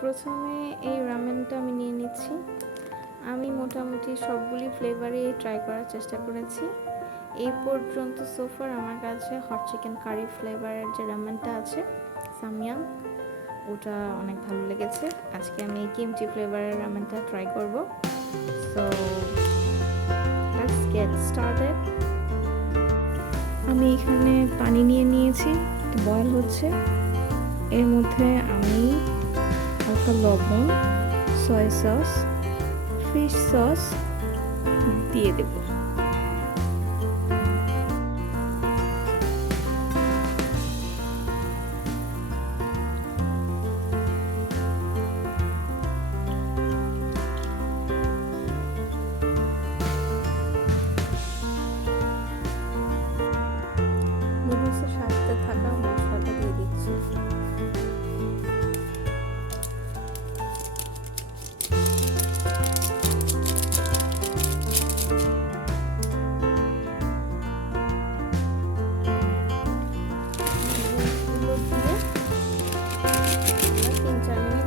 প্রথমে এই রামেনটা আমি নিয়ে নিচ্ছি। আমি মোটামুটি সবগুলি ফ্লেভারে ট্রাই করার চেষ্টা করেছি। এই পর্যন্ত সোফার আমার কাছে হট চিকেন কারি ফ্লেভারের যে রামেনটা আছে সাময়াং, ওটা অনেক ভালো লেগেছে। আজকে আমি কিমচি ফ্লেভারের রামেনটা ট্রাই করব। So let's get started. আমি এখানে পানি নিয়ে নিয়েছি, বয়েল হচ্ছে। এর মধ্যে আমি হালকা লবণ, সয়া সস, ফিশ সস দিয়ে দেব। নুডলসের সাথে থাকা মশলাটা দিয়ে দিচ্ছি।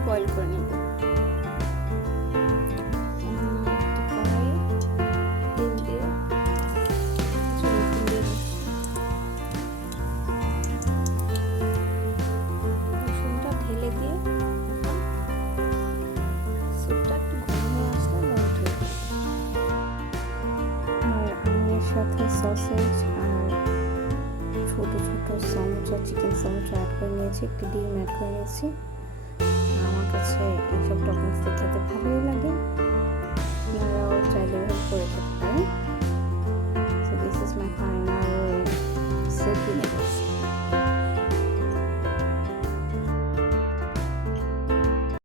বয়েল করে নেব। রসুনটা ঢেলে দিয়ে স্যুপটা একটু ঘন হয়ে আসলে মোল্ড হয়ে যাবে। আর আমি এর সাথে সসেজ আর ছোট ছোট সমুচা চিকেন সমুচা অ্যাড করে নিয়েছি, একটু ডিম অ্যাড করে নিয়েছি। আমার কাছে এইসব টপিংস খেতে ভালোই লাগে, আপনারাও চাইলে এভাবে করে খেতে পারেন। So this is my final soapy noodles.